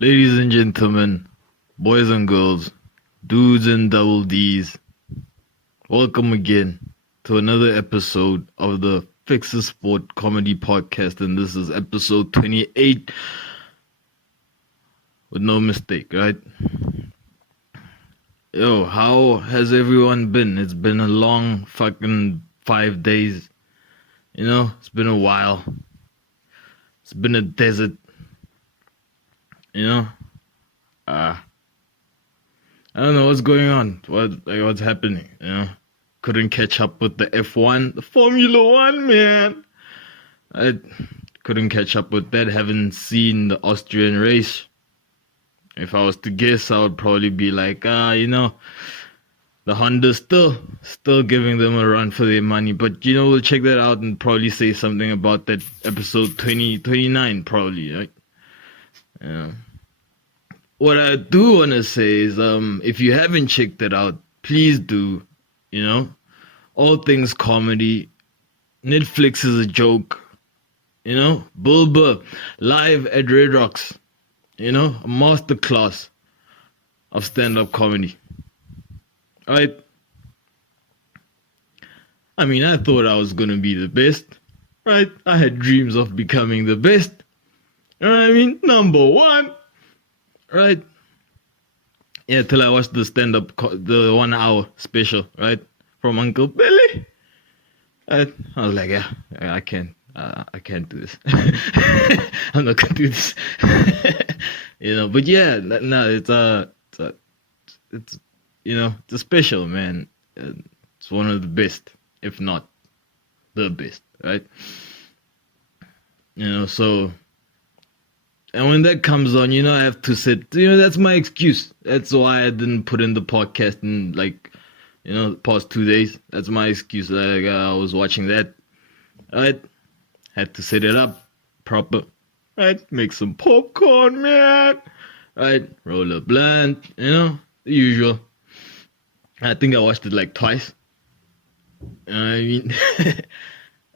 Ladies and gentlemen, boys and girls, dudes and double D's, welcome again to another episode of the Fixasport comedy podcast, and this is episode 28 with no mistake, right? Yo, how has everyone been? It's been a long fucking 5 days, it's been a while. It's been a desert, you know? I don't know what's going on. What's happening? Couldn't catch up with the F1, the Formula One, man. I couldn't catch up with that. Haven't seen the Austrian race. If I was to guess, I would probably be like, the Honda's still giving them a run for their money. But we'll check that out and probably say something about that episode 29, probably, right? Yeah. What I do want to say is, if you haven't checked it out, please do. All things comedy. Netflix is a joke. Burr live at Red Rocks. A masterclass of stand-up comedy. Right? I mean, I thought I was gonna be the best. Right? I had dreams of becoming the best. You know what I mean? Number one. Right? Yeah, till I watched the stand-up, the 1 hour special, right? From Uncle Billy. I was like, yeah, I can't do this. I'm not gonna do this. But yeah, no, it's a special, man. It's one of the best, if not the best, right? So, and when that comes on, I have to sit, that's my excuse. That's why I didn't put in the podcast in the past 2 days. That's my excuse. I was watching that, right? Had to set it up proper, right? Make some popcorn, man, right? Roll a blunt, the usual. I think I watched it like twice. I mean,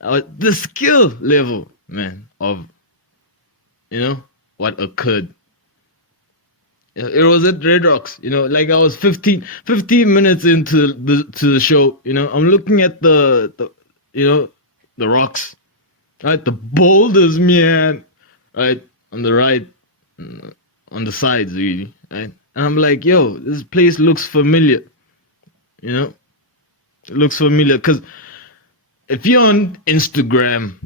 the skill level, man, of, what occurred. It was at Red Rocks, I was 15 minutes into the show, I'm looking at the rocks, right? The boulders, man, right? On the right, on the sides, really, right? And I'm like, yo, this place looks familiar, It looks familiar, because if you're on Instagram,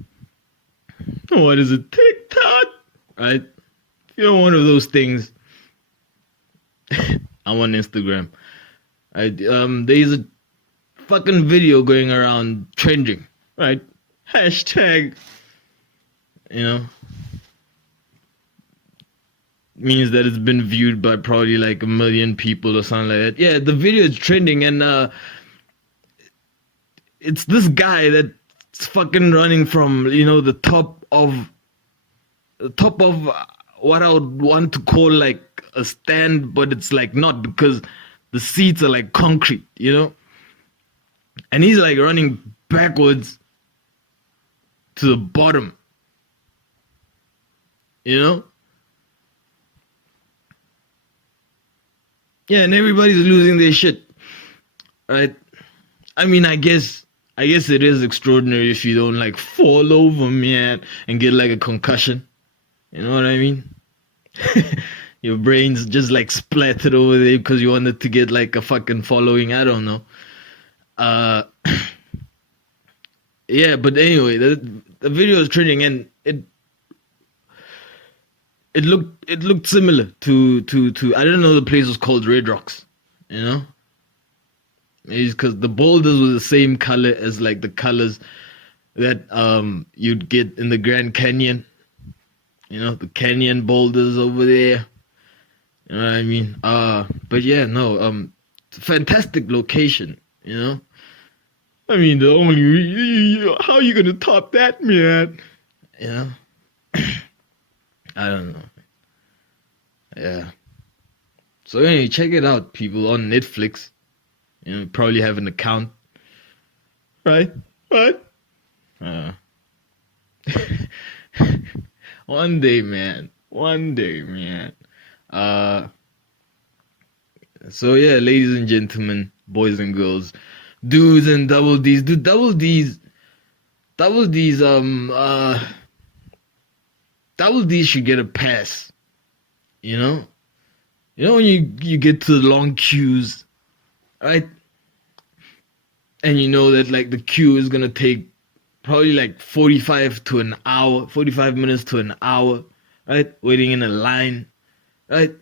what is it, TikTok, right? If you're one of those things, I'm on Instagram. There's a fucking video going around trending, right? Hashtag, means that it's been viewed by probably like 1 million people or something like that. Yeah, the video is trending, and it's this guy that's fucking running from the top of what I would want to call like a stand, but it's like not, because the seats are like concrete, and he's like running backwards to the bottom, yeah, and everybody's losing their shit, right? I mean, I guess it is extraordinary if you don't like fall over, man, and get like a concussion. You know what I mean? Your brain's just like splattered over there because you wanted to get like a fucking following. I don't know. Yeah, but anyway, the video is trending, and it looked similar to I didn't know the place was called Red Rocks. Maybe it's because the boulders were the same color as like the colors that you'd get in the Grand Canyon. The canyon boulders over there. You know what I mean? But yeah, no, it's a fantastic location, I mean, how are you gonna top that, man? I don't know. Yeah. So anyway, check it out, people, on Netflix. Probably have an account. Right? One day, man. So yeah, ladies and gentlemen, boys and girls, dudes and double D's, dude, double D's, double D's, double D's should get a pass. You know when you get to the long queues, right? And you know that like the queue is gonna take probably like 45 minutes to an hour, right? Waiting in a line, right?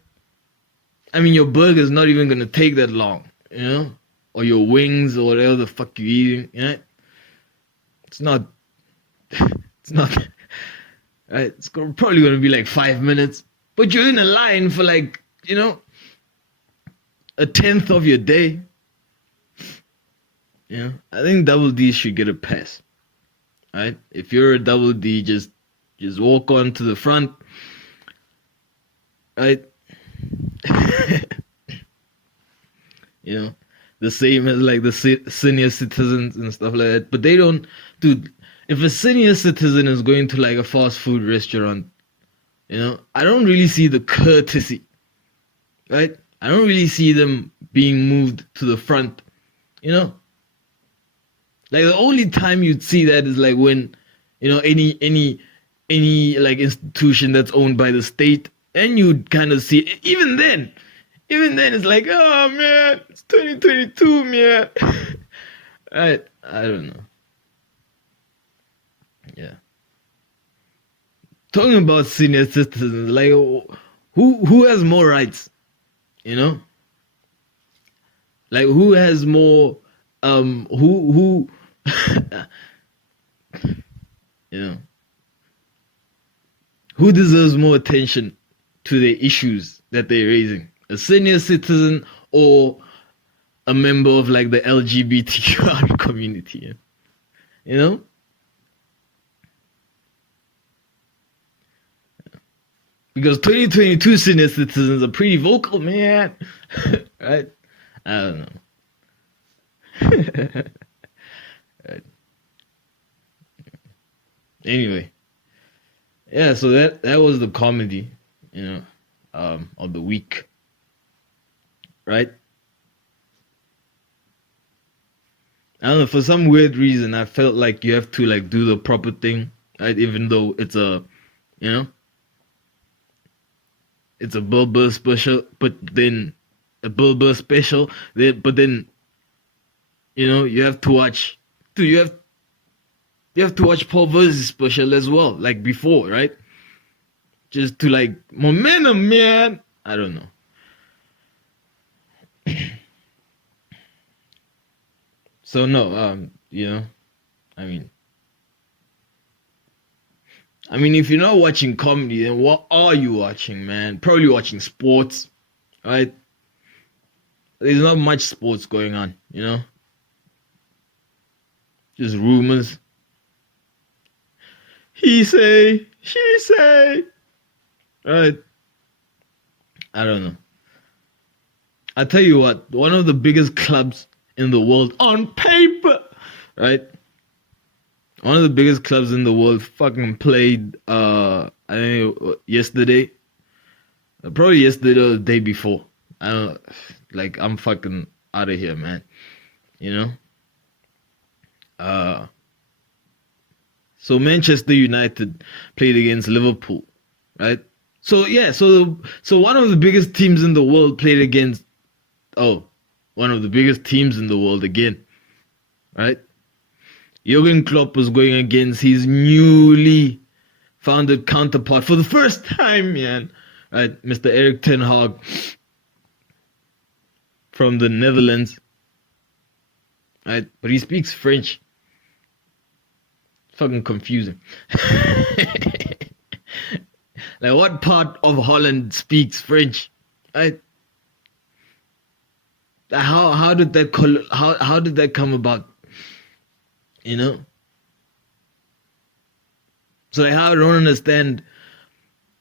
I mean, your burger's not even gonna take that long, or your wings or whatever the fuck you're eating, right? It's not, right? It's probably gonna be like 5 minutes, but you're in a line for like, a tenth of your day. I think double D should get a pass, right? If you're a double D, just walk on to the front, right? The same as like the senior citizens and stuff like that. But they don't, dude. If a senior citizen is going to like a fast food restaurant, I don't really see the courtesy, right? I don't really see them being moved to the front, Like the only time you'd see that is like when, any like institution that's owned by the state, and you'd kind of see it. Even then it's like, oh man, it's 2022, man. I don't know. Yeah. Talking about senior citizens, like who has more rights? Like who has more who who deserves more attention to the issues that they're raising? A senior citizen or a member of like the LGBTQ community? Because 2022 senior citizens are pretty vocal, man. Right? I don't know. Right. Anyway, yeah. So that was the comedy, of the week, right? I don't know. For some weird reason, I felt like you have to like do the proper thing, right? Even though it's a, it's a Burr special, but then a Burr special, but then. You have to watch. Dude, you have to watch Paul Ver's special as well, like before, right? Just to like momentum, man. I don't know. So no, I mean, if you're not watching comedy, then what are you watching, man? Probably watching sports, right? There's not much sports going on, Just rumors. He say, she say. Right. I don't know. I tell you what, one of the biggest clubs in the world on paper, right? One of the biggest clubs in the world fucking played, I think yesterday. Probably yesterday or the day before. I don't know. Like, I'm fucking out of here, man. So Manchester United played against Liverpool, right? So yeah, so one of the biggest teams in the world played against one of the biggest teams in the world again, right? Jurgen Klopp was going against his newly founded counterpart for the first time, man, right? Mr. Erik ten Hag from the Netherlands, right? But he speaks French. Fucking confusing. Like, what part of Holland speaks French? Right? How did that how did that come about? So like, how I don't understand.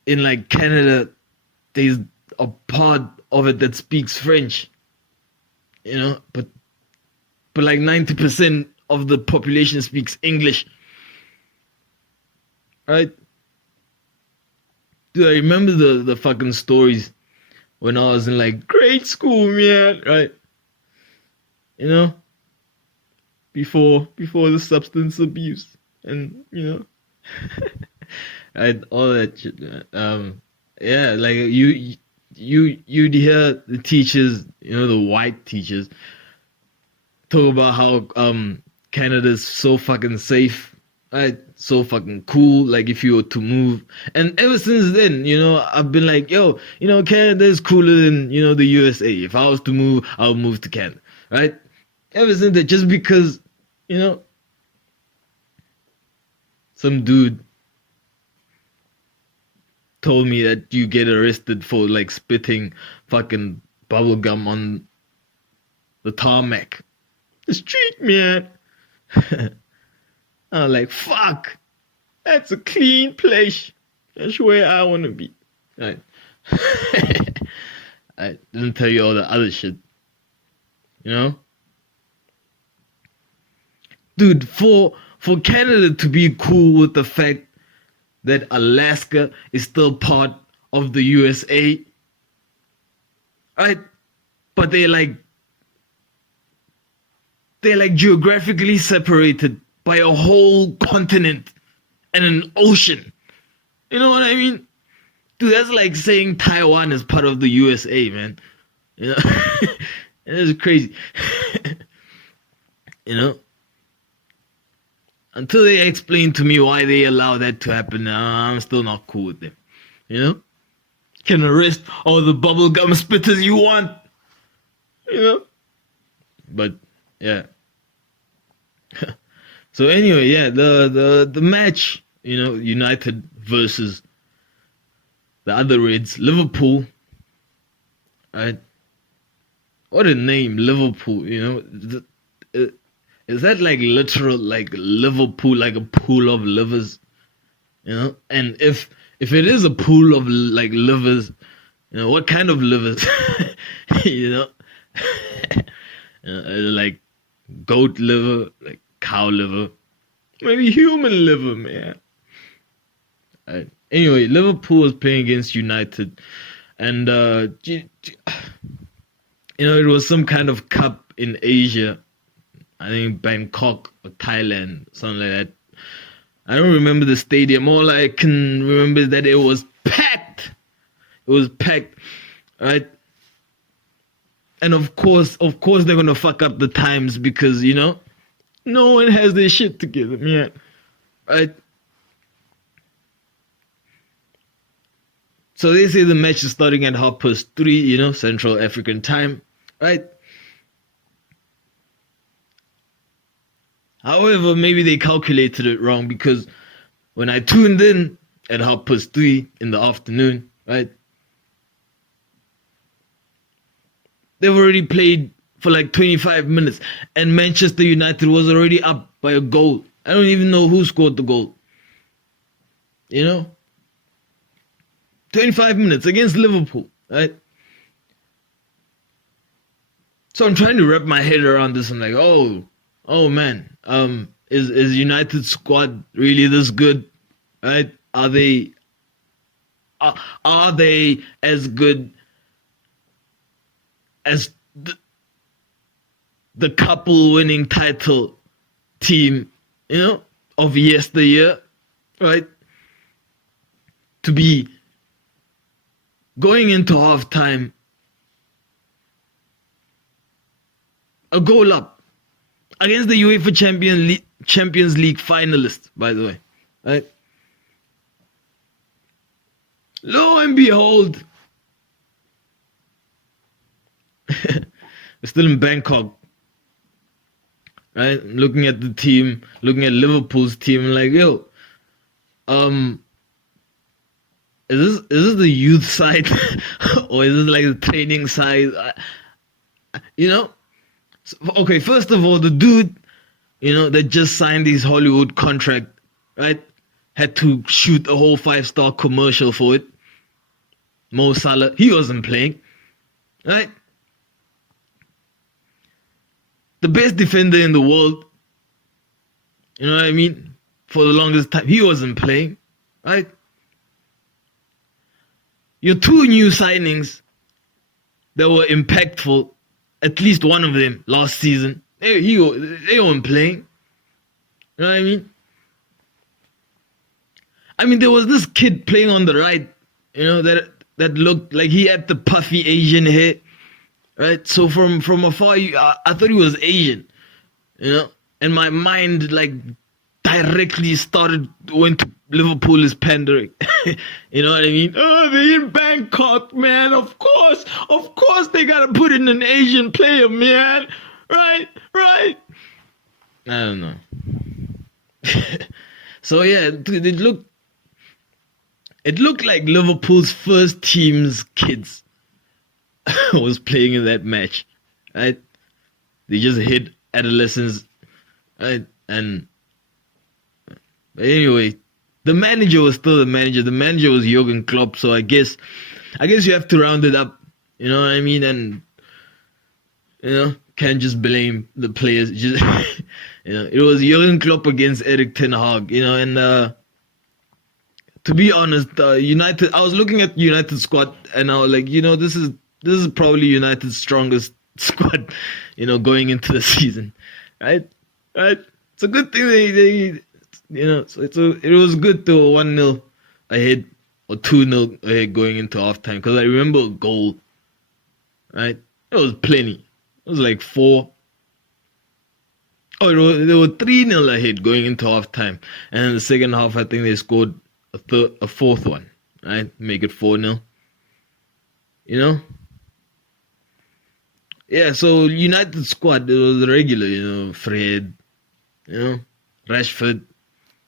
In like Canada, there's a part of it that speaks French. But like 90% of the population speaks English. Right? Dude, I remember the fucking stories when I was in like grade school, man, right? You know, before the substance abuse and right, all that shit, man. Yeah, like you'd hear the teachers, the white teachers, talk about how Canada's so fucking safe, right? So fucking cool. Like if you were to move, and ever since then, I've been like, yo, Canada is cooler than the USA. If I was to move, I would move to Canada, right? Ever since that, just because, some dude told me that you get arrested for like spitting fucking bubblegum on the tarmac. The street, man. I'm like, fuck. That's a clean place. That's where I want to be. Right. I didn't tell you all the other shit. Dude, for Canada to be cool with the fact that Alaska is still part of the USA, right? But they're like geographically separated by a whole continent and an ocean. You know what I mean? Dude, that's like saying Taiwan is part of the USA, man. It's crazy. Until they explain to me why they allow that to happen, I'm still not cool with them. You can arrest all the bubblegum spitters you want. But yeah. So anyway, yeah, the match, United versus the other Reds, Liverpool. Right? What a name, Liverpool, is that like literal, like Liverpool, like a pool of livers? And if it is a pool of like livers, what kind of livers? Like goat liver, like cow liver, maybe human liver, man. Anyway, Liverpool was playing against United, and it was some kind of cup in Asia. I think Bangkok or Thailand, something like that. I don't remember the stadium. All I can remember is that it was packed. It was packed, right? And of course they're gonna fuck up the times because no one has their shit together, man. Right? So they say the match is starting at 3:30, Central African time, right? However, maybe they calculated it wrong because when I tuned in at 3:30 in the afternoon, right? They've already played for like 25 minutes and Manchester United was already up by a goal. I don't even know who scored the goal. 25 minutes against Liverpool, right? So I'm trying to wrap my head around this. I'm like, oh man, is United squad really this good? Right? Are they as good as the couple winning title team, of yesteryear, right? To be going into halftime a goal up against the UEFA Champions League finalists, by the way, right? Lo and behold, we're still in Bangkok, right? I'm looking at the team, looking at Liverpool's team, like, yo, is this the youth side or is this like the training side? Okay, first of all, the dude, that just signed his Hollywood contract, right, had to shoot a whole 5-star commercial for it. Mo Salah, he wasn't playing, right? The best defender in the world, you know what I mean? For the longest time, he wasn't playing, right? Your two new signings, that were impactful. At least one of them last season. They weren't playing. You know what I mean? I mean, there was this kid playing on the right, that looked like he had the puffy Asian hair, right? So from afar, I thought he was Asian, and my mind like directly went to Liverpool is pandering. You know what I mean? Oh, they're in Bangkok, man. Of course they gotta put in an Asian player, man. Right. I don't know. So yeah, it looked like Liverpool's first team's kids was playing in that match, right? They just hit adolescents, right? But anyway, the manager was still the manager. The manager was Jurgen Klopp, so I guess you have to round it up. You know what I mean? And can't just blame the players. Just it was Jurgen Klopp against Erik ten Hag. And to be honest, United. I was looking at United squad, and I was like, this is probably United's strongest squad, going into the season, right? It's a good thing they so it was good to 1-0 ahead or 2-0 ahead going into halftime, because I remember a goal, right? It was plenty. It was like 4. Oh, they were 3-0 ahead going into halftime, and in the second half, I think they scored a fourth one, right? Make it 4-0. Yeah, so United squad, it was the regular, Fred, Rashford,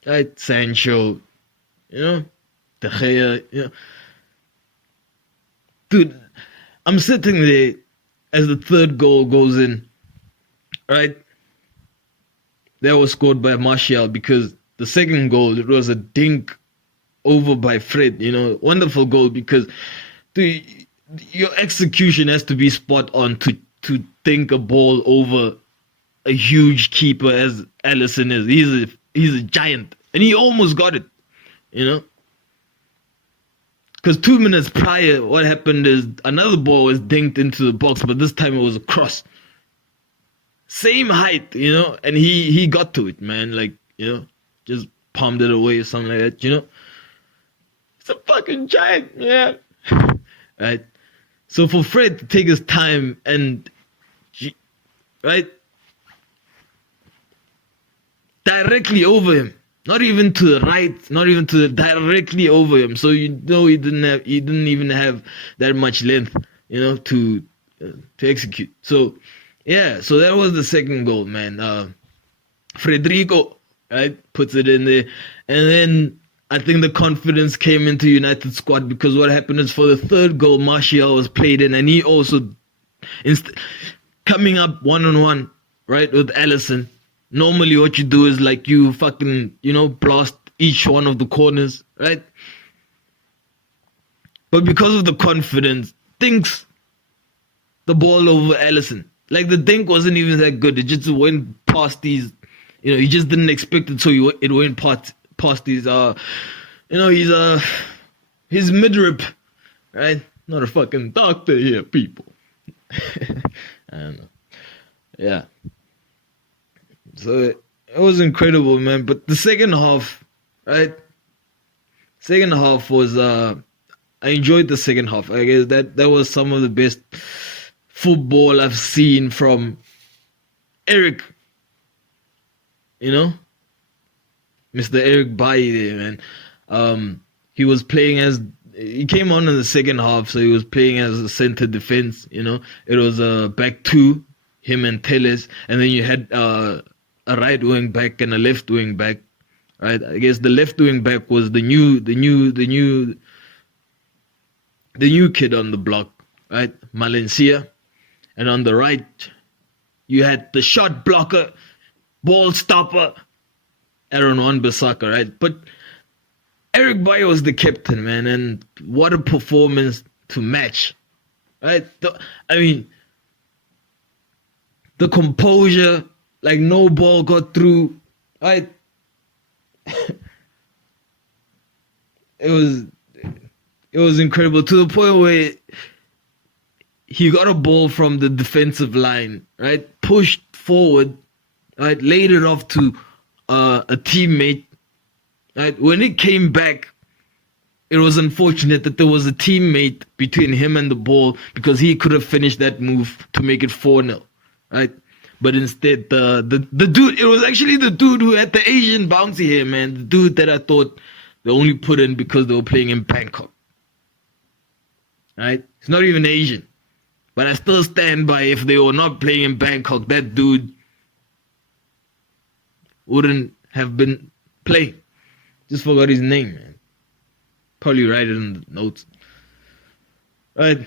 right? Sancho, De Gea, Dude, I'm sitting there as the third goal goes in, right? That was scored by Martial, because the second goal, it was a dink over by Fred, wonderful goal, because your execution has to be spot on to think a ball over a huge keeper as Alisson is. He's a giant, and he almost got it, because 2 minutes prior, what happened is another ball was dinked into the box, but this time it was a cross. Same height, and he got to it, man, like, just palmed it away or something like that, It's a fucking giant, man. Right? So for Fred to take his time and, right, directly over him, not even to the right, not even to the directly over him. So he didn't even have that much length, to execute. So yeah, so that was the second goal, man. Federico, right, puts it in there, and then I think the confidence came into United squad, because what happened is for the third goal, Martial was played in, and he also coming up 1-on-1, right, with Alisson. Normally what you do is like you fucking, blast each one of the corners, right? But because of the confidence, dinks the ball over Alisson. Like the dink wasn't even that good. It just went past these, he just didn't expect it, so it went past these, his midrib, right? Not a fucking doctor here, people. I don't know. Yeah. So it was incredible, man. But the second half, right? Second half was, I enjoyed the second half. I guess that was some of the best football I've seen from Eric, Mr. Eric Bailly there, man. He came on in the second half, so he was playing as a center defense, It was a back two, him and Telles, and then you had a right wing back and a left wing back, right? I guess the left wing back was the new kid on the block, right? Valencia. And on the right, you had the shot blocker, ball stopper, Aaron Wan-Bissaka, right? But Eric Bailly was the captain, man, and what a performance to match, right? The composure, like no ball got through, right? It was incredible, to the point where he got a ball from the defensive line, right? Pushed forward, right? Laid it off to a teammate, right? When it came back, it was unfortunate that there was a teammate between him and the ball because he could have finished that move to make it 4-0, right? But instead, the dude, it was actually the dude who had the Asian bouncy hair, man. The dude that I thought they only put in because they were playing in Bangkok, right? He's not even Asian. But I still stand by if they were not playing in Bangkok, that dude wouldn't have been playing. Just forgot his name, man. Probably write it in the notes. Right?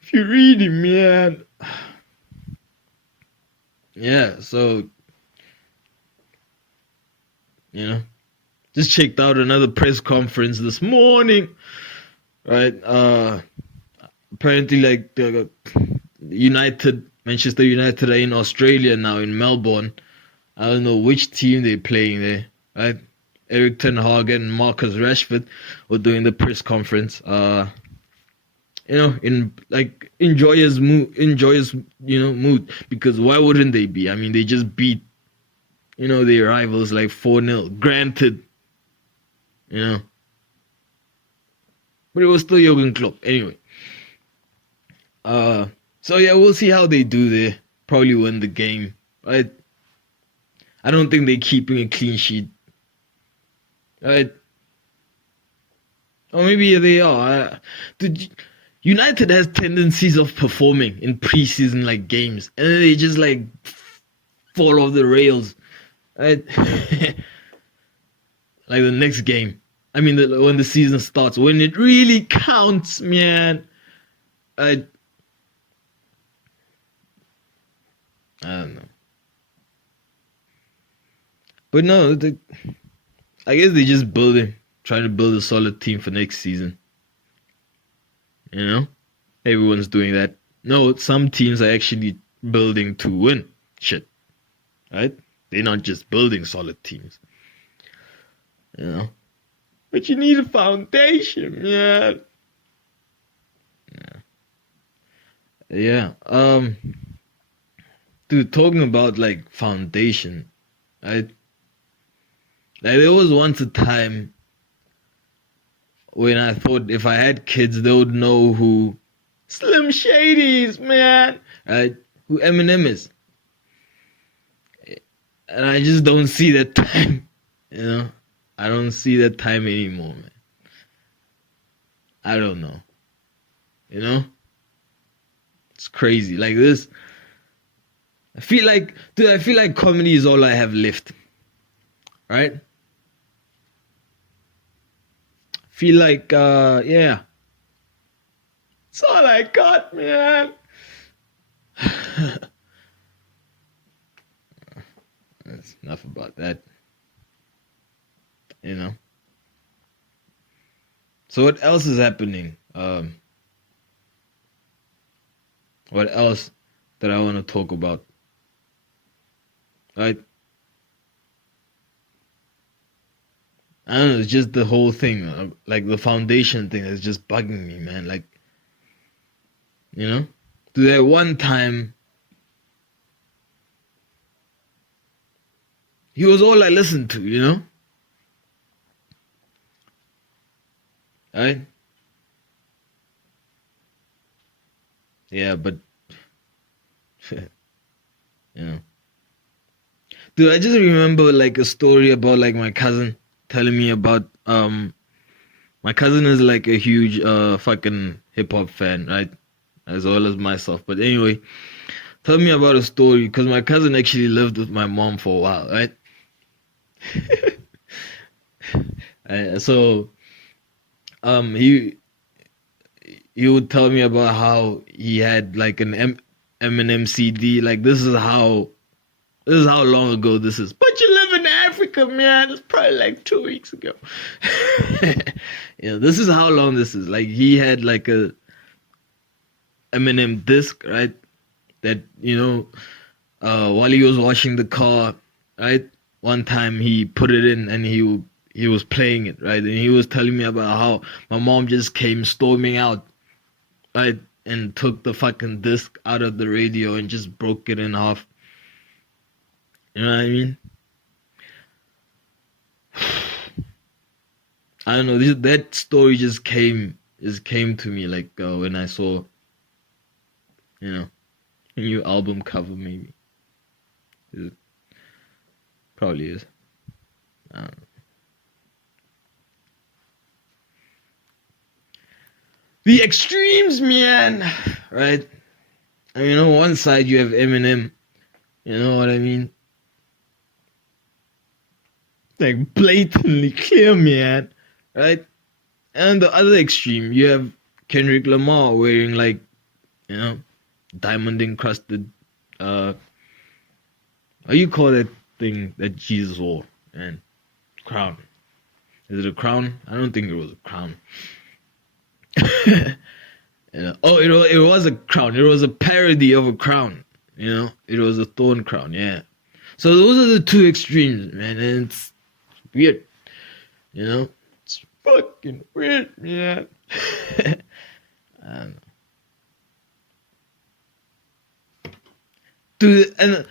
If you read him, man. Yeah, so, just checked out another press conference this morning. Right? Apparently, like, Manchester United are in Australia now, in Melbourne. I don't know which team they're playing there, right? Eric Ten Hag and Marcus Rashford were doing the press conference. In like joyous mood, mood, because why wouldn't they be? I mean, they just beat, their rivals like 4-0. Granted, but it was still Jurgen Klopp anyway. So yeah, we'll see how they do there. Probably win the game, right? I don't think they're keeping a clean sheet. Right? Or maybe they are. United has tendencies of performing in preseason like games, and then they just like fall off the rails. Right? Like the next game. I mean, when the season starts, when it really counts, man. I don't know. But no, I guess they're just trying to build a solid team for next season. Everyone's doing that. No, some teams are actually building to win shit. Right? They're not just building solid teams. But you need a foundation, man. Yeah. Dude, talking about like foundation, right? Like there was once a time when I thought if I had kids, they would know who Slim Shady is, man. Right? Who Eminem is. And I just don't see that time. I don't see that time anymore, man. I don't know. It's crazy. Like this. I feel like comedy is all I have left. Right? Feel like, yeah. It's all I got, man. That's enough about that. So what else is happening? What else that I want to talk about? Right? I don't know, it's just the whole thing, like the foundation thing is just bugging me, man. Like, to that one time, he was all I listened to, Right? Yeah, but, Dude, I just remember like a story about like my cousin telling me about my cousin is like a huge fucking hip hop fan, right? As well as myself. But anyway, tell me about a story because my cousin actually lived with my mom for a while, right? So he would tell me about how he had like an Eminem CD. Like this is how long ago this is. But you live in Africa, man. It's probably like 2 weeks ago. This is how long this is. Like he had like a Eminem disc, right? That, while he was washing the car, right? One time he put it in and he was playing it, right? And he was telling me about how my mom just came storming out, right? and took the fucking disc out of the radio and just broke it in half. You know what I mean? I don't know. That story just came to me like when I saw, a new album cover. Maybe it probably is. I don't know. The extremes, man. Right? I mean, on one side you have Eminem. You know what I mean? Like blatantly clear, man. Right? And the other extreme, you have Kendrick Lamar wearing like, diamond encrusted, how you call that thing that Jesus wore, man? Crown. Is it a crown? I don't think it was a crown. Oh, it was a crown. It was a parody of a crown. It was a thorn crown. Yeah. So those are the two extremes, man, and it's weird. It's fucking weird, man. I don't know. Dude, and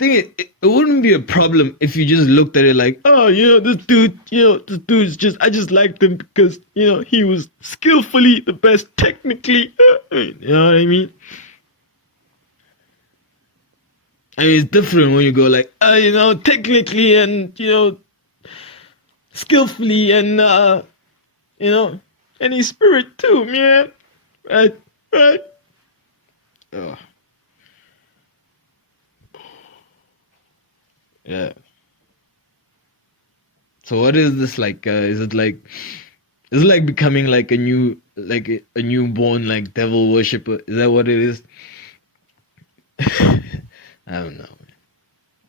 it wouldn't be a problem if you just looked at it like, oh, this dude's just, I just liked him because, he was skillfully the best technically. You know what I mean? I mean, it's different when you go like, technically and, skillfully and, and his spirit too, man. Right? Oh. Yeah. So what is this like? Is it like becoming like a newborn like devil worshipper? Is that what it is? I don't know, man.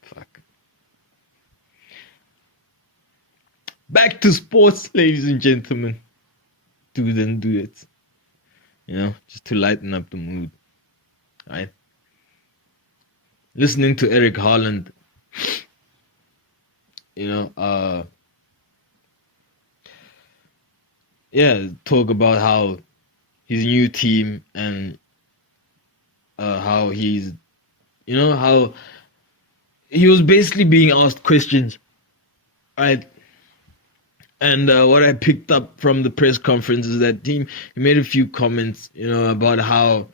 Fuck. Back to sports, ladies and gentlemen. Dudes and dudettes. Just to lighten up the mood. Right? Listening to Eric Haaland. Talk about how his new team and how he's, how he was basically being asked questions, right? And what I picked up from the press conference is that he made a few comments, about how,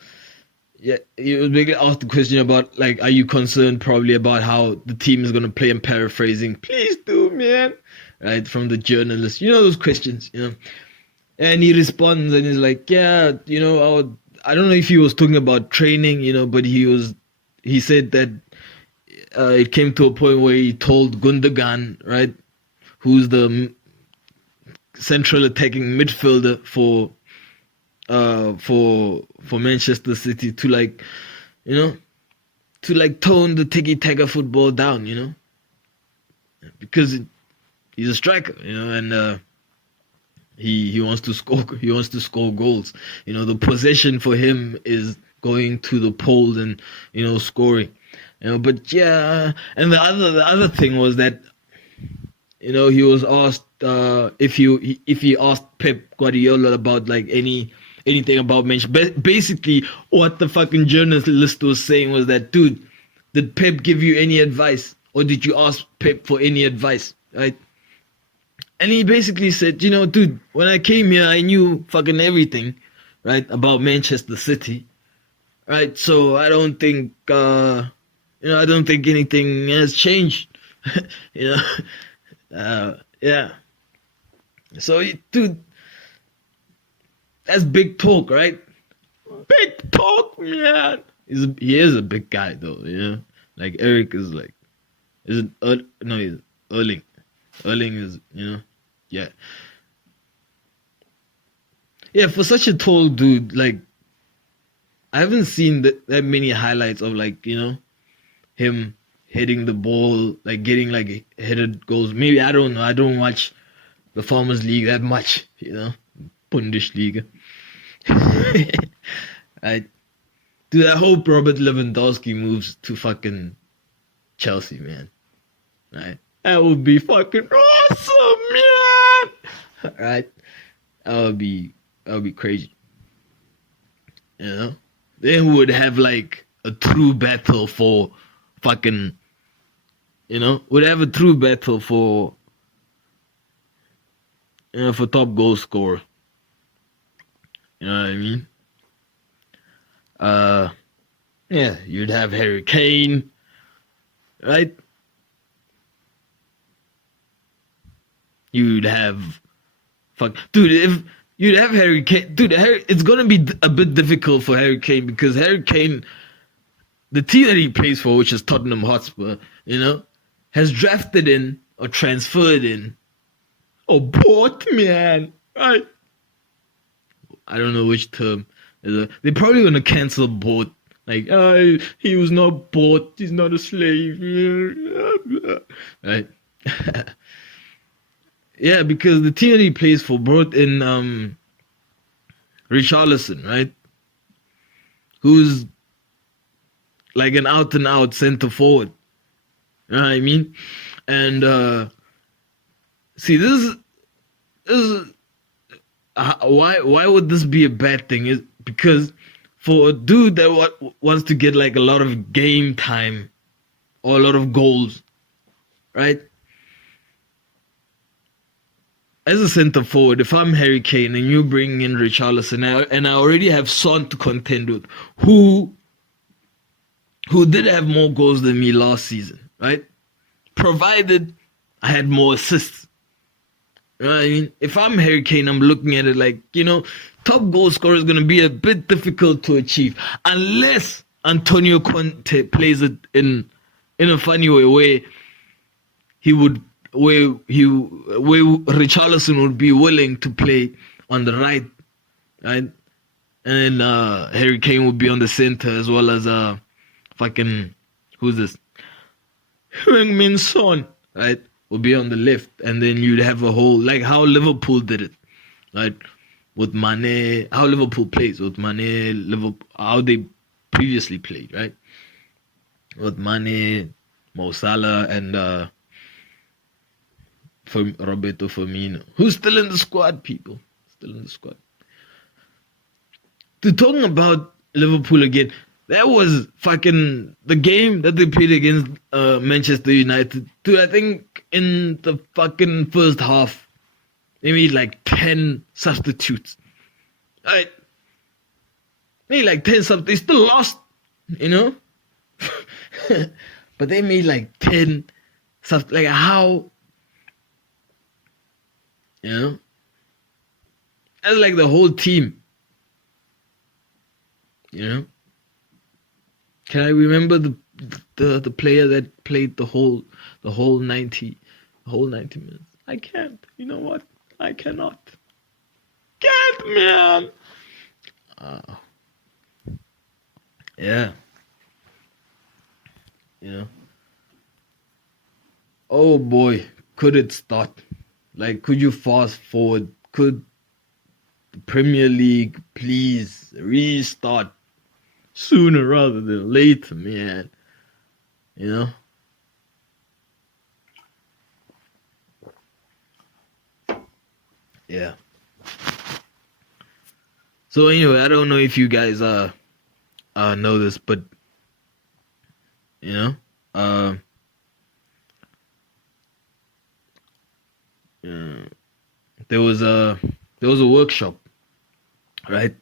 he was basically asked the question about, like, are you concerned probably about how the team is going to play? I'm paraphrasing. Please do, man. Right, from the journalist. Those questions, And he responds and he's like, yeah, I don't know if he was talking about training, but he said that it came to a point where he told Gundogan, right, who's the central attacking midfielder for Manchester City to tone the tiki-taka football down, because he's a striker, and he wants to score. He wants to score goals. The possession for him is going to the pole and scoring. But yeah, and the other thing was that he was asked if he asked Pep Guardiola about like anything about Manchester. Basically, what the fucking journalist was saying was that, dude, did Pep give you any advice, or did you ask Pep for any advice, right? And he basically said, dude, when I came here, I knew fucking everything, right, about Manchester City, right? So I don't think, I don't think anything has changed, yeah. So, dude, that's big talk, right? Big talk, man. He is a big guy, though, Like, Eric is like, he's Erling. Erling is, yeah. Yeah, for such a tall dude, like, I haven't seen that many highlights of, like, him hitting the ball, like, getting, like, headed goals. Maybe, I don't know. I don't watch the Farmers League that much, Bundesliga. Dude, I hope Robert Lewandowski moves to fucking Chelsea, man. Right? That would be fucking awesome, man. Right? That would be crazy. You know, then we would have like a true battle for fucking, would have a true battle for, for top goal scorer. You know what I mean? Yeah, you'd have Harry Kane, right? You'd have dude. If you'd have Harry Kane, dude, it's gonna be a bit difficult for Harry Kane because Harry Kane, the team that he plays for, which is Tottenham Hotspur, has drafted in or transferred in or bought, man, right? I don't know which term. They're probably gonna cancel bought. Like, he was not bought. He's not a slave, right? Yeah, because the team that he plays for brought in Richarlison, right? Who's like an out and out center forward. You know what I mean? And see, this is why would this be a bad thing? Is because for a dude that wants to get like a lot of game time or a lot of goals, right? As a center forward, if I'm Harry Kane and you bring in Richarlison, and I already have Son to contend with, who did have more goals than me last season, right? Provided I had more assists. You know what I mean? If I'm Harry Kane, I'm looking at it like, top goal scorer is going to be a bit difficult to achieve unless Antonio Conte plays it in a funny way where Richarlison would be willing to play on the right, and then Harry Kane would be on the center as well as who's this? Heung-min Son, right? Would be on the left, and then you'd have a whole like how Liverpool did it, right? With Mane, how Liverpool plays with Mane, Liverpool, how they previously played, right? With Mane, Mo Salah, and Roberto Firmino, who's still in the squad, people, still in the squad. To talking about Liverpool again, that was fucking the game that they played against Manchester United. Dude, I think in the fucking first half, they made like 10 substitutes. Right? Made like 10 substitutes. They still lost, but they made like 10 substitutes. Like how, That's like the whole team, Can I remember the player that played the whole 90 minutes? I can't. You know what? I cannot. Can't, man. Yeah. Oh boy, could it start? Like, could you fast forward? Could the Premier League please restart sooner rather than later, man? Yeah. So anyway, I don't know if you guys know this, but there was a workshop, right?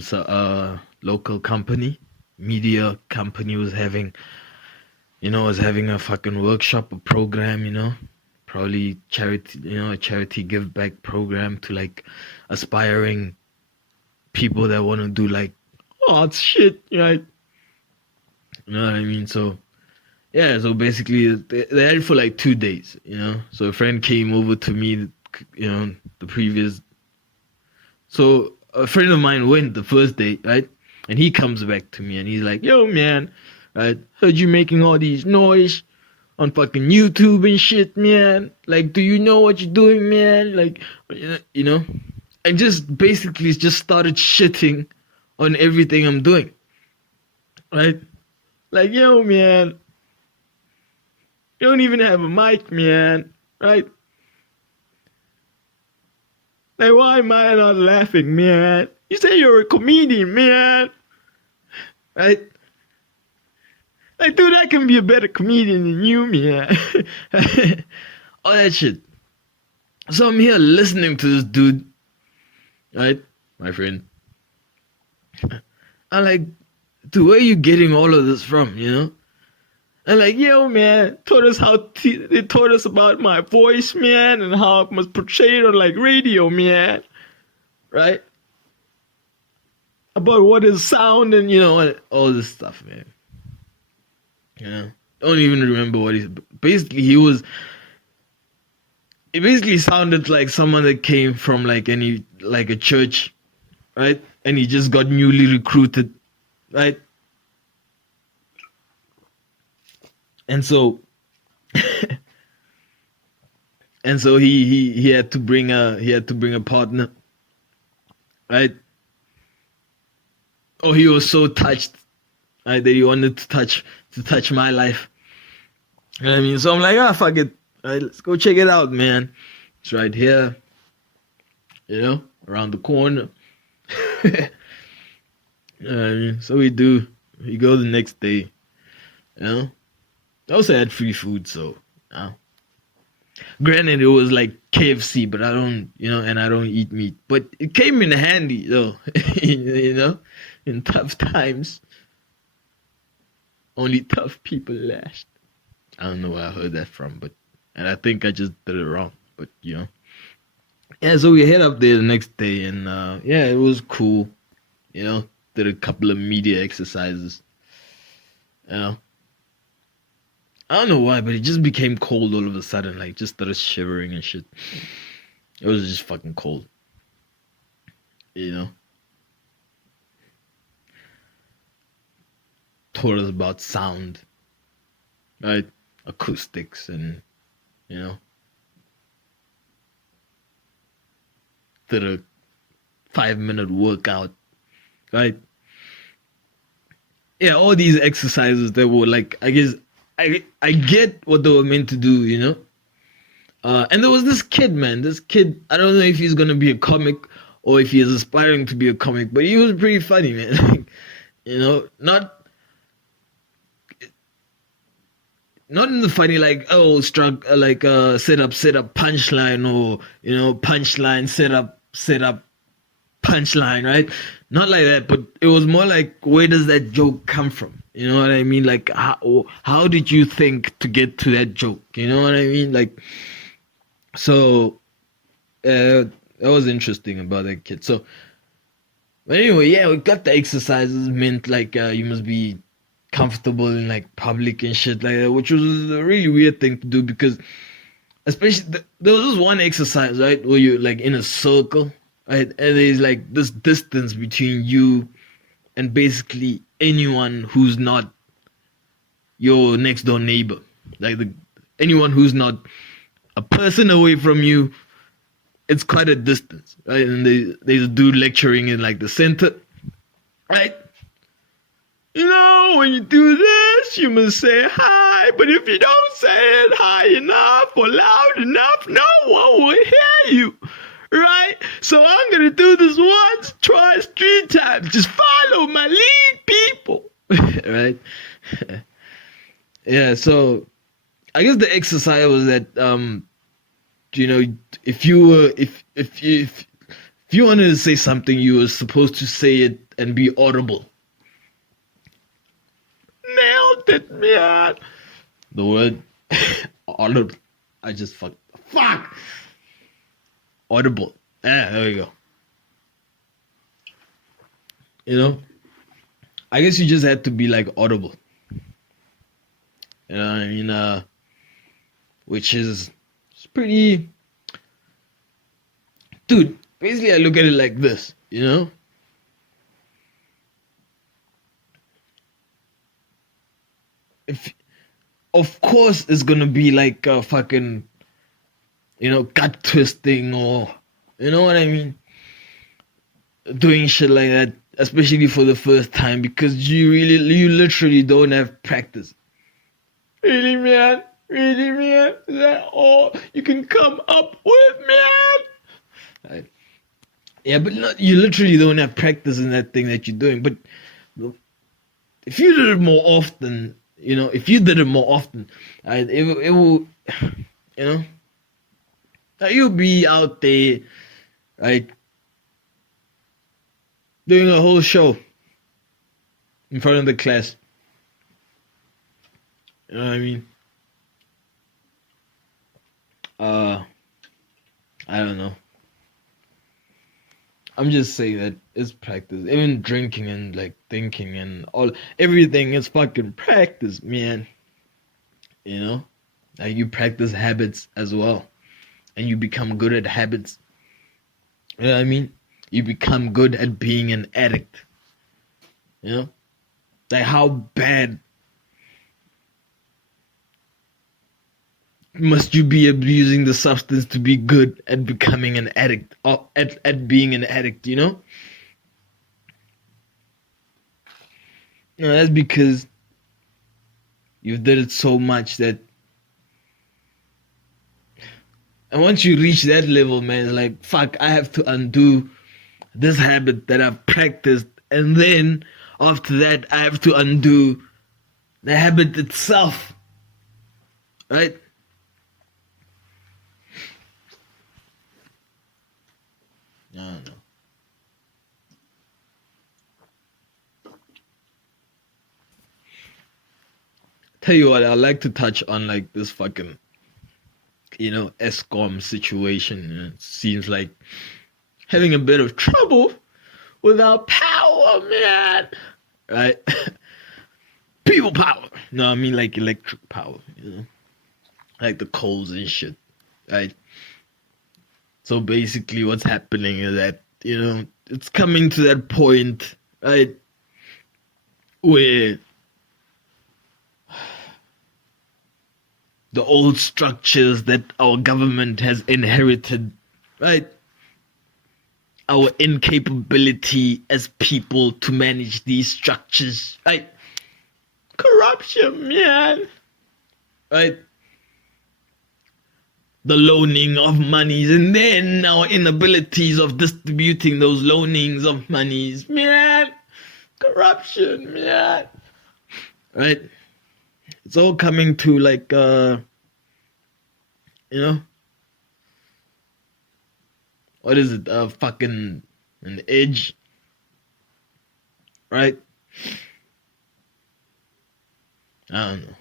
So local company, media company was having a fucking workshop, a program, probably charity, a charity give back program to like aspiring people that want to do like art shit, right? You know what I mean? So yeah, so basically they had it for like 2 days, So a friend came over to me, the previous. So a friend of mine went the first day, right? And he comes back to me and he's like, "Yo, man, right? Heard you making all these noise on fucking YouTube and shit, man. Like, do you know what you're doing, man? Like, and just basically just started shitting on everything I'm doing, right? Like, yo, man, you don't even have a mic, man, right? Like, why am I not laughing, man? You say you're a comedian, man. Right? Like, dude, I can be a better comedian than you, man. All that shit. So I'm here listening to this dude, right? My friend. I'm like, dude, where are you getting all of this from, you know? And like, yo, man, they taught us about my voice, man, and how I must portray it on like radio, man, right? About what is sound and, you know, all this stuff, man. You know, don't even remember what he's. Basically, it basically sounded like someone that came from like a church, right? And he just got newly recruited, right? And so he had to bring a partner, right? Oh, he was so touched, right, that he wanted to touch my life. You know what I mean? So I'm like, fuck it. Right, let's go check it out, man. It's right here, you know, around the corner. You know what I mean? So we go the next day, you know. I also had free food, so granted it was like KFC, but I don't, you know, and I don't eat meat. But it came in handy though, you know, in tough times. Only tough people last. I don't know where I heard that from, and I think I just did it wrong, but you know. Yeah, so we head up there the next day, and yeah, it was cool, you know. Did a couple of media exercises, you know. I don't know why, but it just became cold all of a sudden. Like, just started shivering and shit. It was just fucking cold. You know? Taught us about sound. Right? Acoustics and, you know. Did a 5-minute workout. Right? Yeah, all these exercises that were like, I guess, I get what they were meant to do, you know? And there was this kid, man. This kid, I don't know if he's going to be a comic or if he is aspiring to be a comic, but he was pretty funny, man. Like, you know, not in the funny, like, oh, struck, like, set up, punchline, or, you know, punchline, set up, punchline, right? Not like that, but it was more like, where does that joke come from? You know what I mean? Like, how did you think to get to that joke? You know what I mean? Like, so, that was interesting about that kid. So, but anyway, yeah, we got the exercises, meant like, you must be comfortable in like public and shit like that, which was a really weird thing to do, because especially, there was this one exercise, right, where you're like in a circle, right, and there's like this distance between you and basically anyone who's not your next door neighbor, like anyone who's not a person away from you. It's quite a distance, right? And there's a dude lecturing in like the center, right? You know, when you do this, you must say hi, but if you don't say it high enough or loud enough, no one will hear you. Right? So I'm going to do this once, twice, 3 times. Just follow my lead, people. Right? Yeah, so I guess the exercise was that, you know, if you wanted to say something, you were supposed to say it and be audible. Nailed it, man. The word audible. I just fuck. Audible. Yeah, there we go. You know, I guess you just had to be like audible. You know what I mean? Which is pretty. Dude, basically I look at it like this, you know? Of course it's gonna be like a fucking, you know, gut twisting, or, you know what I mean? Doing shit like that, especially for the first time, because you literally don't have practice. Really, man? Is that all you can come up with, man? Right. Yeah, but you literally don't have practice in that thing that you're doing. But if you did it more often, if you did it more often, it will, you know, you'll be out there, right, doing a whole show in front of the class. You know what I mean? I don't know. I'm just saying that it's practice. Even drinking and like thinking and everything is fucking practice, man. Like you practice habits as well, and you become good at habits. You know what I mean? You become good at being an addict. Like how bad must you be abusing the substance to be good at becoming an addict, or at being an addict, No, that's because you've done it so much that, and once you reach that level, man, it's like, fuck, I have to undo this habit that I've practiced, and then after that, I have to undo the habit itself, right? I don't know. Tell you what, I'd like to touch on like this fucking, Eskom situation. It seems like having a bit of trouble without power, man. Right? People power. No, I mean like electric power, like the coals and shit, right? So basically what's happening is that, it's coming to that point, right, where the old structures that our government has inherited, right, our incapability as people to manage these structures, right, corruption, man, right, the loaning of monies, and then our inabilities of distributing those loanings of monies, man, corruption, man, right? It's all coming to like, what is it? Fucking an edge, right? I don't know.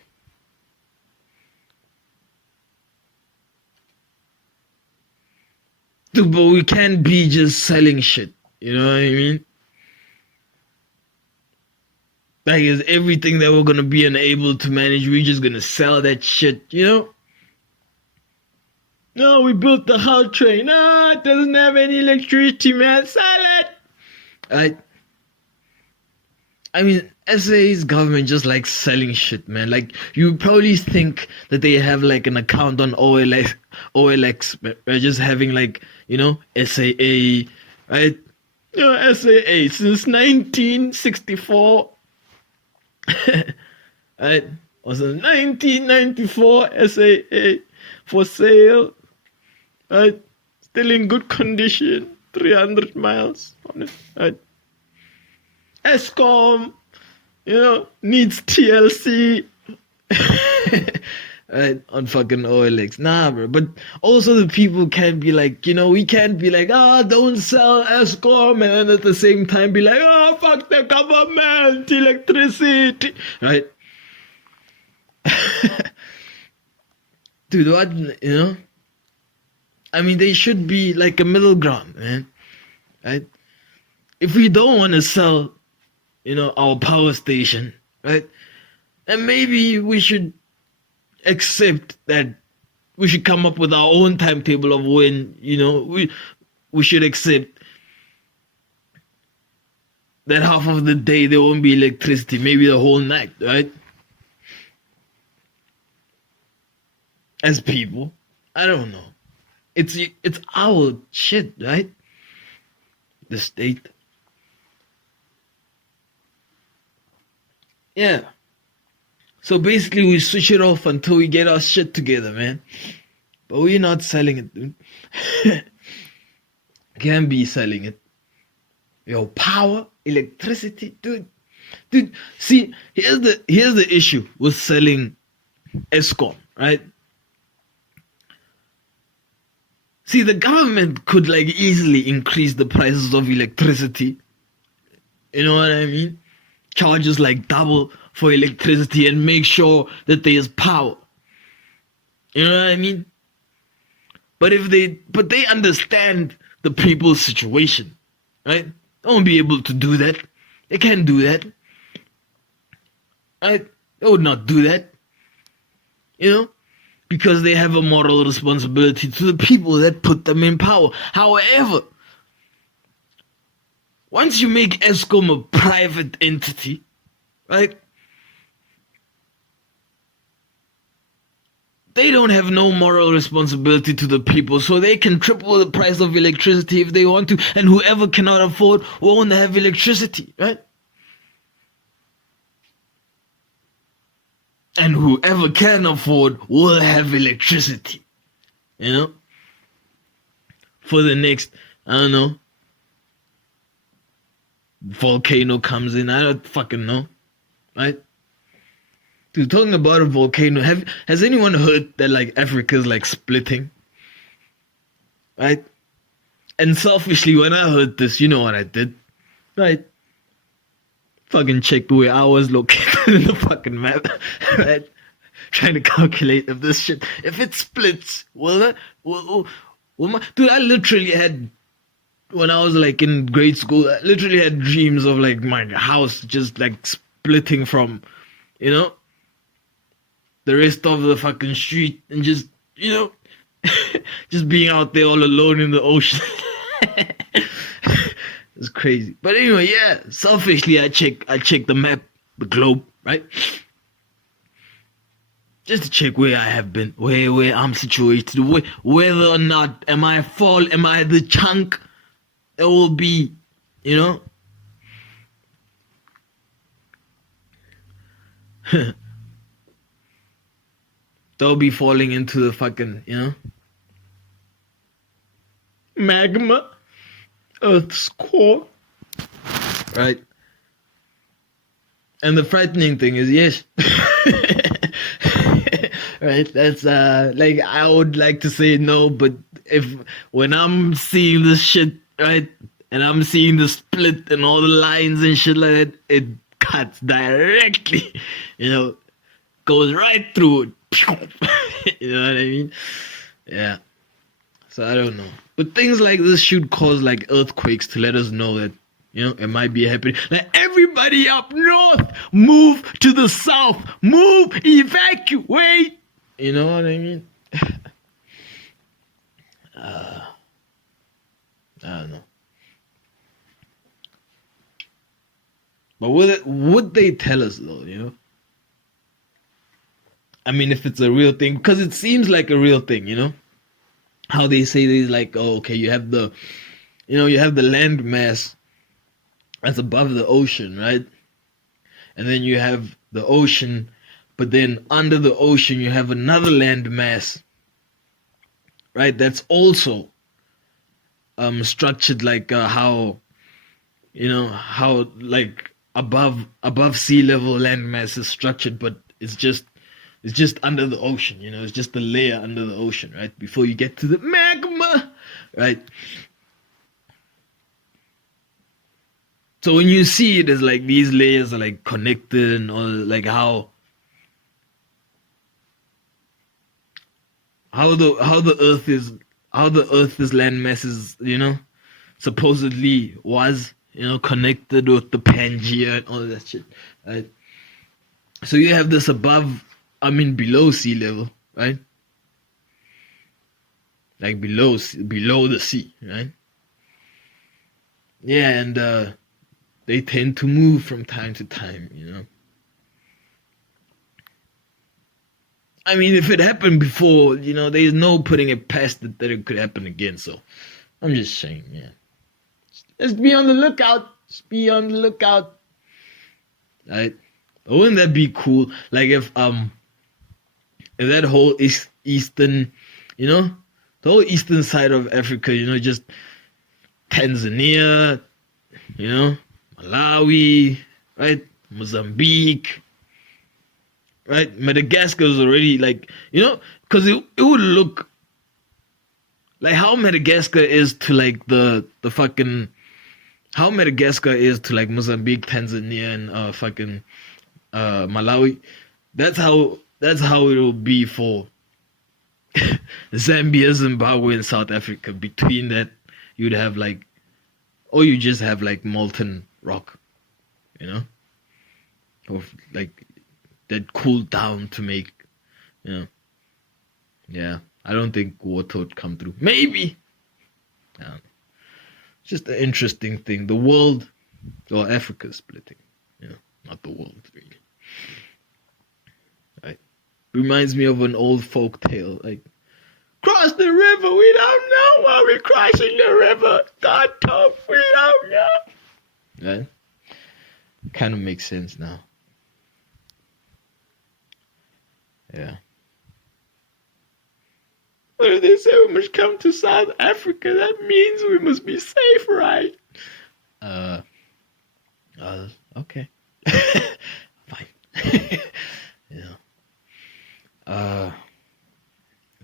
Dude, but we can't be just selling shit. You know what I mean? Like, is everything that we're gonna be unable to manage, we're just gonna sell that shit, No, we built the hull train. No, it doesn't have any electricity, man. Sell it! I mean, SA's government just likes selling shit, man. Like, you probably think that they have like an account on OLX, just having like, SAA, right? SAA since 1964. Right? Was it 1994 SAA for sale? Right? Still in good condition. 300 miles on it. Right? Eskom, needs TLC. Right? On fucking OLX. Nah, bro. But also the people can't be like, we can't be like, don't sell Eskom, and then at the same time be like, fuck the government, electricity. Right? Dude, what, I mean, they should be like a middle ground, man. Right? If we don't want to sell, our power station, right? And maybe we should accept that we should come up with our own timetable of when, we should accept that half of the day there won't be electricity, maybe the whole night, right? As people, I don't know. It's our shit, right? The state. Yeah. So basically we switch it off until we get our shit together, man. But we're not selling it, dude. can be selling it. Yo, power, electricity, dude. See, here's the issue with selling Eskom, right? See, the government could like easily increase the prices of electricity. You know what I mean? Charges like double for electricity and make sure that there's power. You know what I mean? But they understand the people's situation, right? They won't be able to do that. They can't do that. Right? They would not do that. You know? Because they have a moral responsibility to the people that put them in power. However, once you make Eskom a private entity, right? They don't have no moral responsibility to the people, so they can triple the price of electricity if they want to, and whoever cannot afford won't have electricity, right? And whoever can afford will have electricity, you know? For the next, I don't know, volcano comes in, I don't fucking know, right? Dude, talking about a volcano, has anyone heard that like Africa's like splitting? Right? And selfishly, when I heard this, you know what I did? Right? Fucking checked where I was located in the fucking map. Right? Trying to calculate if it splits, will dude, I literally had, when I was like in grade school, I literally had dreams of like my house just like splitting from, you know, the rest of the fucking street, and just, you know, just being out there all alone in the ocean. It's crazy. But anyway, yeah, selfishly I check the map, the globe, right? Just to check where I have been, where I'm situated, whether or not am I the chunk that will be, you know? They'll be falling into the fucking, you know, magma, Earth's core, right? And the frightening thing is, yes, right? That's like, I would like to say no, but when I'm seeing this shit, right, and I'm seeing the split and all the lines and shit like that, it cuts directly, you know, goes right through it. You know what I mean? Yeah. So I don't know. But things like this should cause like earthquakes to let us know that, you know, it might be happening. Like, everybody up north, move to the south, move, evacuate. You know what I mean? I don't know. But would they tell us though, you know? I mean, if it's a real thing, because it seems like a real thing, you know? How they say these, like, oh, okay, you have the land mass that's above the ocean, right? And then you have the ocean, but then under the ocean you have another land mass, right? That's also structured like how, you know, how like above sea level land mass is structured, but it's just under the ocean, you know, it's just a layer under the ocean, right? Before you get to the magma, right? So when you see it as like these layers are like connected, and all, like how the earth's land masses, you know, supposedly was, you know, connected with the Pangea and all that shit, right? So you have this below sea level, right? Like below the sea, right? Yeah, and they tend to move from time to time, you know. I mean, if it happened before, you know, there's no putting it past it that it could happen again. So I'm just saying, yeah. Just be on the lookout. Just be on the lookout. Right? But wouldn't that be cool? Like if that whole eastern, you know, the whole eastern side of Africa, you know, just Tanzania, Malawi, right? Mozambique, right? Madagascar is already because it would look like how Madagascar is to like the fucking how Madagascar is to like Mozambique, Tanzania, and fucking Malawi. That's how it will be for Zambia, Zimbabwe, and South Africa. Between that, you'd have or you just have like molten rock, or like that cooled down to make, yeah. I don't think water would come through. Maybe. I don't know. It's just an interesting thing. The world, or Africa splitting, not the world really. Right? Reminds me of an old folk tale, like, cross the river, we don't know why we're crossing the river. God talk, we don't know. Right? Kind of makes sense now. Yeah. What if they say we must come to South Africa? That means we must be safe, right? Okay. Fine.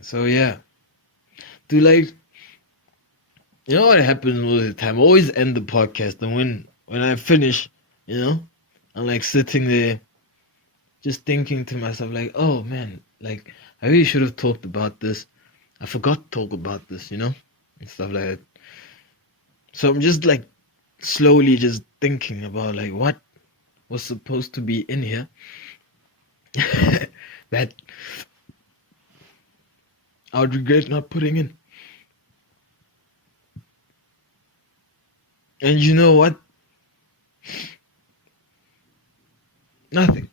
So yeah. Do what happens most of the time? I always end the podcast, and when I finish, I'm like sitting there just thinking to myself, like, oh man, like I really should have talked about this. I forgot to talk about this, and stuff like that. So I'm just like slowly just thinking about like what was supposed to be in here that I would regret not putting in. And you know what? Nothing.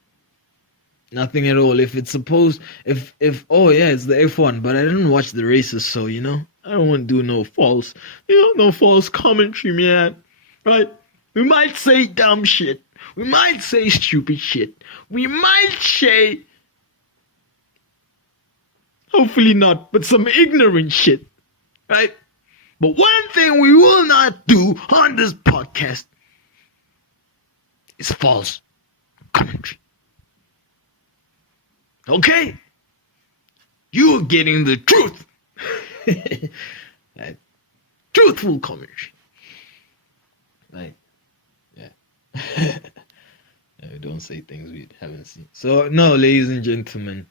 Nothing at all. If it's supposed, if oh yeah, it's the F1, but I didn't watch the races, so I don't want to do no false commentary, man. Right? We might say dumb shit. We might say stupid shit. We might say, hopefully not, but some ignorant shit. Right? But one thing we will not do on this podcast is false commentary. Okay? You're getting the truth. Right? Truthful commentary. Right? Yeah. Don't say things we haven't seen. So, no, ladies and gentlemen,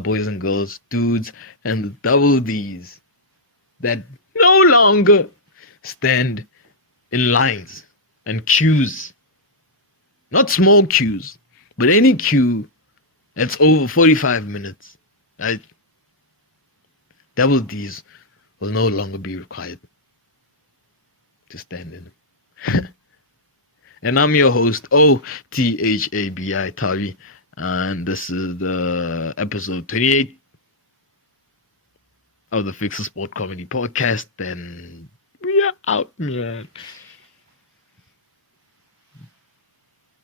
boys and girls, dudes, and the double Ds that no longer stand in lines and queues. Not small queues, but any queue that's over 45 minutes. Right? Double Ds will no longer be required to stand in them. And I'm your host, OTHABI Tavi, and this is the episode 28 of the Fixasport Comedy Podcast, and we are out, man.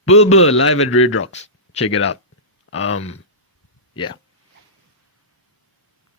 Burr live at Red Rocks. Check it out. Yeah.